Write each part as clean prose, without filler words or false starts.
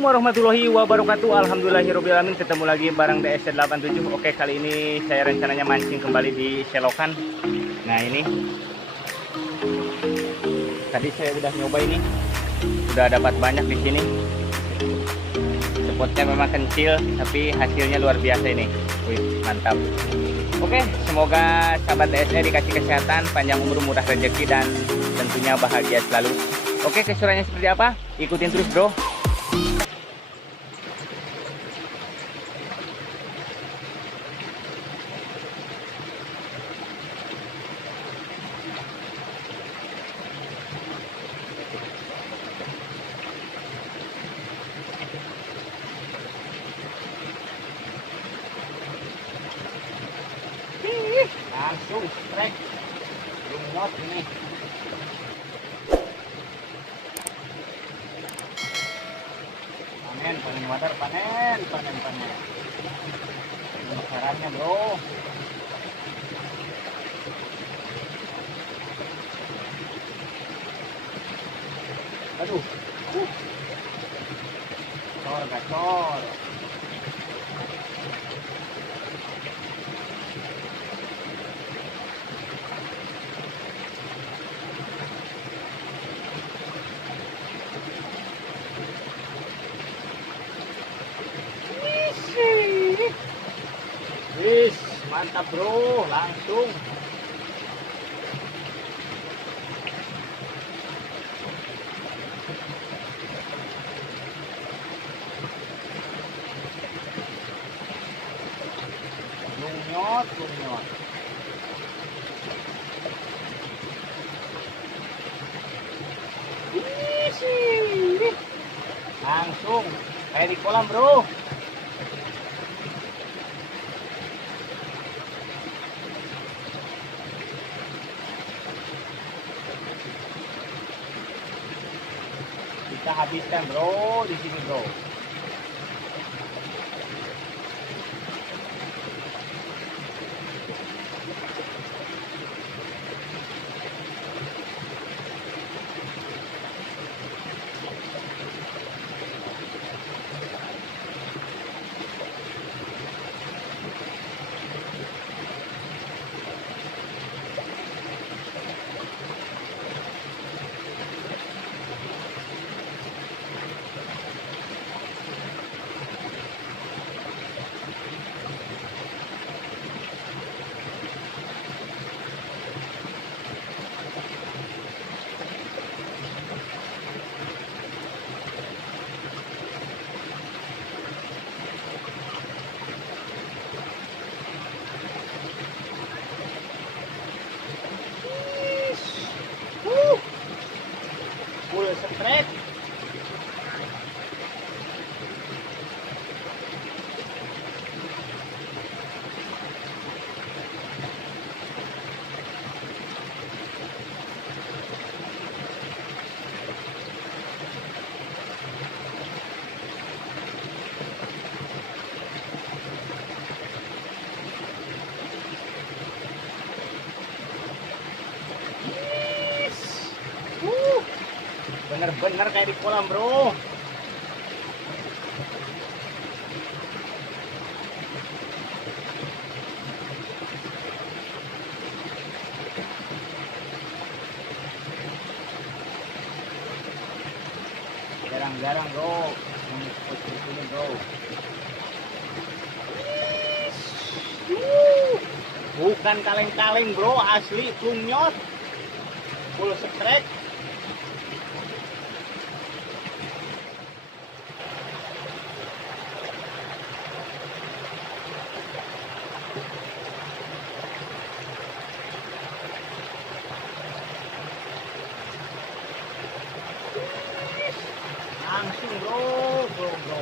Assalamualaikum warahmatullahi wabarakatuh. Alhamdulillahirobbilalamin. Ketemu lagi bareng DS87. Oke, kali ini saya rencananya mancing kembali di selokan. Nah ini tadi saya udah nyoba ini, udah dapat banyak di sini. Spotnya memang kecil tapi hasilnya luar biasa ini. Wih, mantap. Oke, semoga sahabat DSE dikasih kesehatan, panjang umur, murah rezeki, dan tentunya bahagia selalu. Oke, keseruannya seperti apa? Ikutin terus bro. Langsung strike lumot ini. Panen water, panen. Ini caranya bro. Aduh, gacor. Wis, mantap bro, langsung. Lunyot. Langsung kayak di kolam bro. Kita habiskan bro di sini bro. Full straight. Bener-bener kayak di kolam bro. Jarang-jarang bro seperti ini bro. Bukan kaleng-kaleng bro, asli lunyot. Full strike. Langsung bro.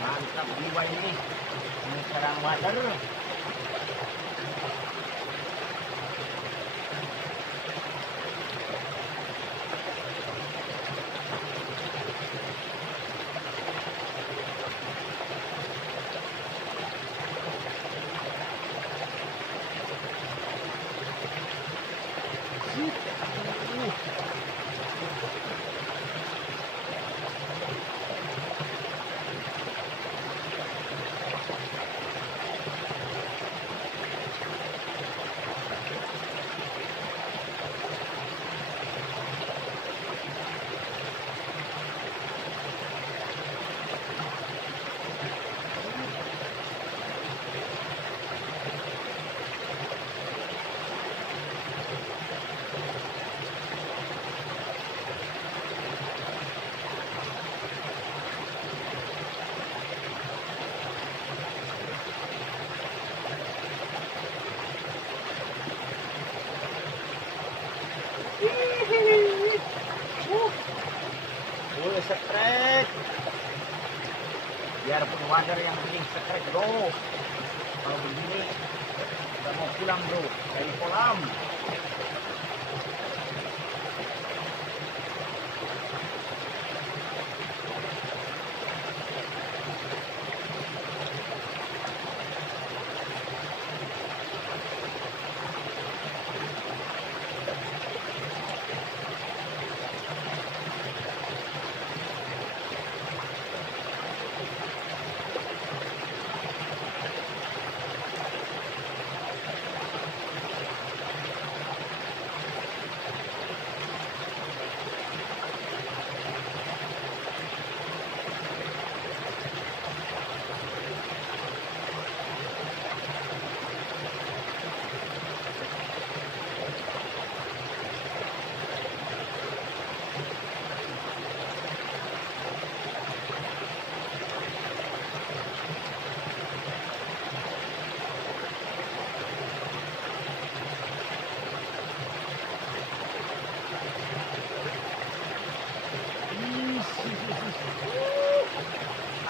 Mantap jiwa ini serang water. wader yang bikin stres bro. Kalau begini udah mau pulang bro dari kolam.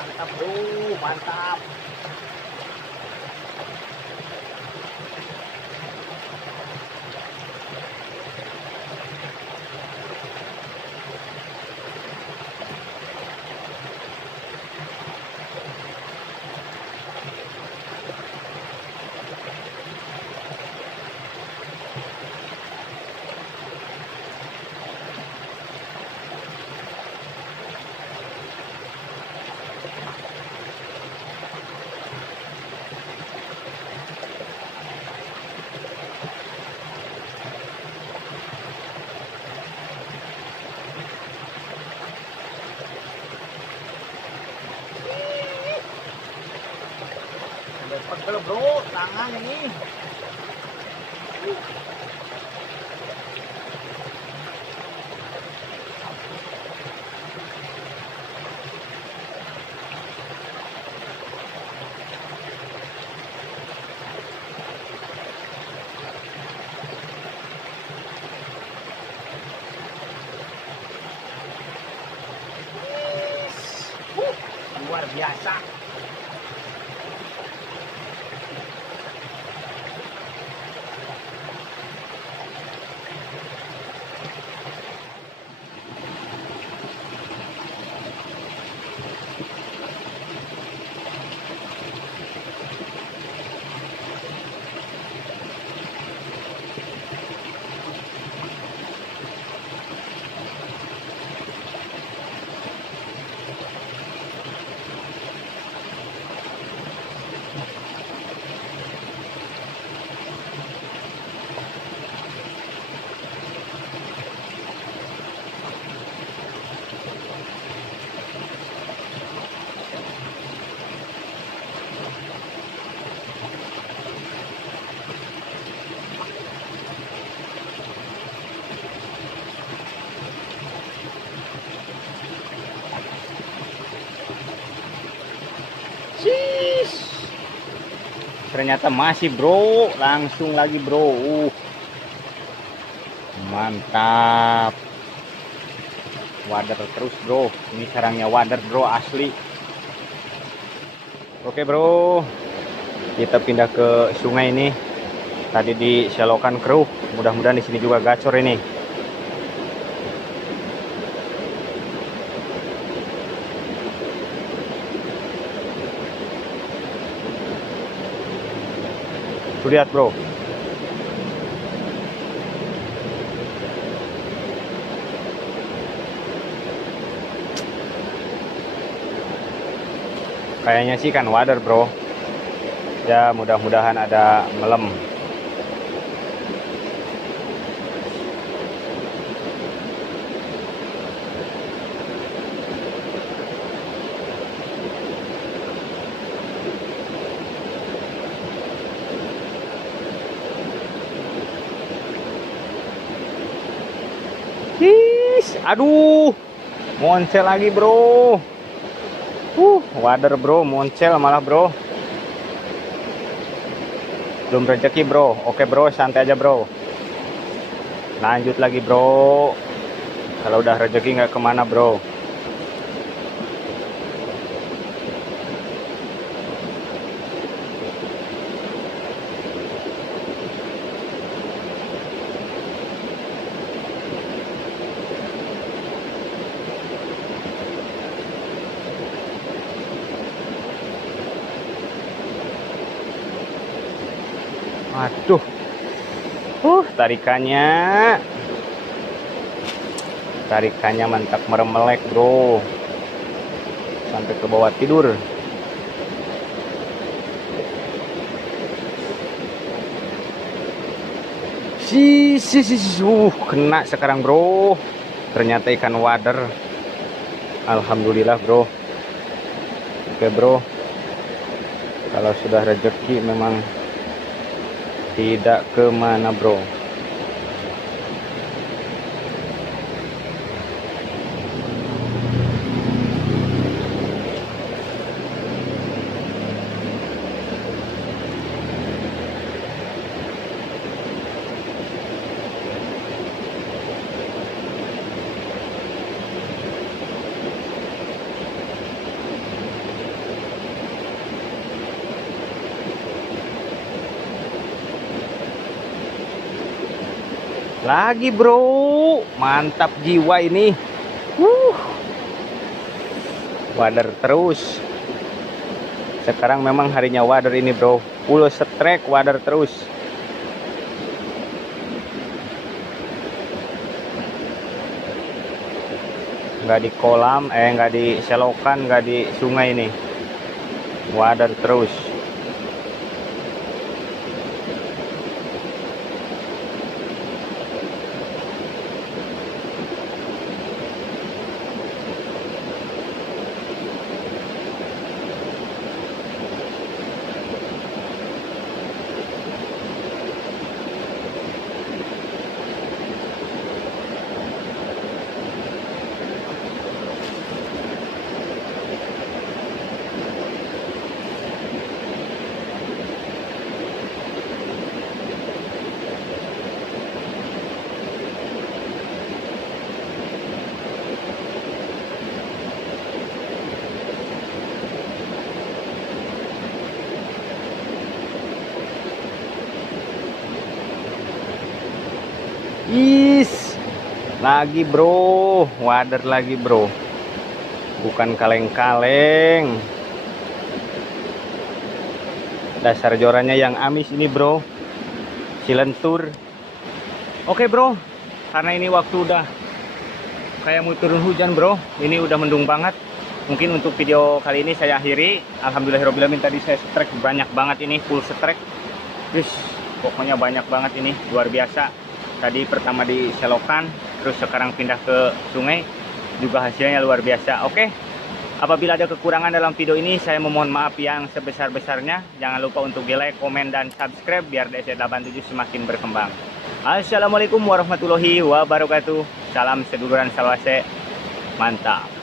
Mantap bro, mantap. Pegel bro, tangan ini. Luar biasa. Ternyata masih bro, langsung lagi bro. Mantap. Wader terus bro. Ini sarangnya wader bro, asli. Oke bro, kita pindah ke sungai ini. Tadi di selokan keruh. Mudah-mudahan di sini juga gacor ini. Tuh lihat bro. Kayaknya sih kan wader bro. Ya mudah-mudahan ada melem. Aduh, moncel lagi bro. Wader bro, moncel malah bro. Belum rezeki bro. Oke bro, santai aja bro. Lanjut lagi bro. Kalau udah rezeki nggak kemana bro. Aduh. Tarikannya mantap meremelek, bro. Sampai ke bawah tidur. Kena sekarang, bro. Ternyata ikan wader. Alhamdulillah, bro. Oke, bro. Kalau sudah rezeki memang tidak kemana, bro. Lagi, bro. Mantap jiwa ini. Wader terus. Sekarang memang harinya wader ini, bro. Full strike wader terus. Nggak di kolam, nggak di selokan, nggak di sungai ini. Wader terus. Lagi, bro. Wader lagi, bro. Bukan kaleng-kaleng. Dasar jorannya yang amis ini, bro. Silentur. Oke, bro. Karena ini waktu udah kayak mau turun hujan, bro. Ini udah mendung banget. Mungkin untuk video kali ini saya akhiri. Alhamdulillahirobbilalamin, tadi saya strike banyak banget ini, full strike. Pokoknya banyak banget ini, luar biasa. Tadi pertama di selokan, terus sekarang pindah ke sungai, juga hasilnya luar biasa. Oke, apabila ada kekurangan dalam video ini, saya memohon maaf yang sebesar-besarnya. Jangan lupa untuk like, komen, dan subscribe biar DS87 semakin berkembang. Assalamualaikum warahmatullahi wabarakatuh. Salam seduluran salawase. Mantap.